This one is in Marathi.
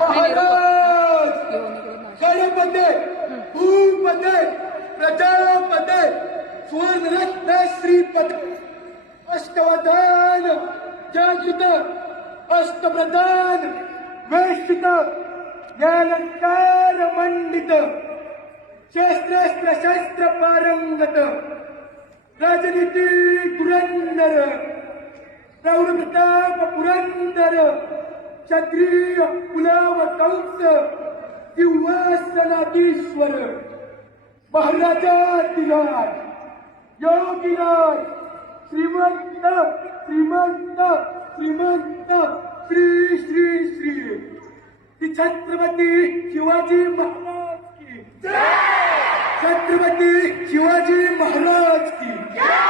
महाराज गणपते भूपते प्रजापते सुवर्णरत्न श्रीपद अष्टवधान जागृत अष्टप्रधान वेष्टित ज्ञानकार मंडित शस्त्रास्त्र शस्त्र पारंगत राजनीती पुरंदर प्रौढप्रताप पुरंदर क्षत्रिय कुलाव कंस सिंहासनाधीश्वर महाराजाधिराज योगीराज श्रीमंत श्रीमंत श्रीमंत श्री श्री श्री श्री छत्रपती शिवाजी महाराज की छत्रपती शिवाजी महाराज की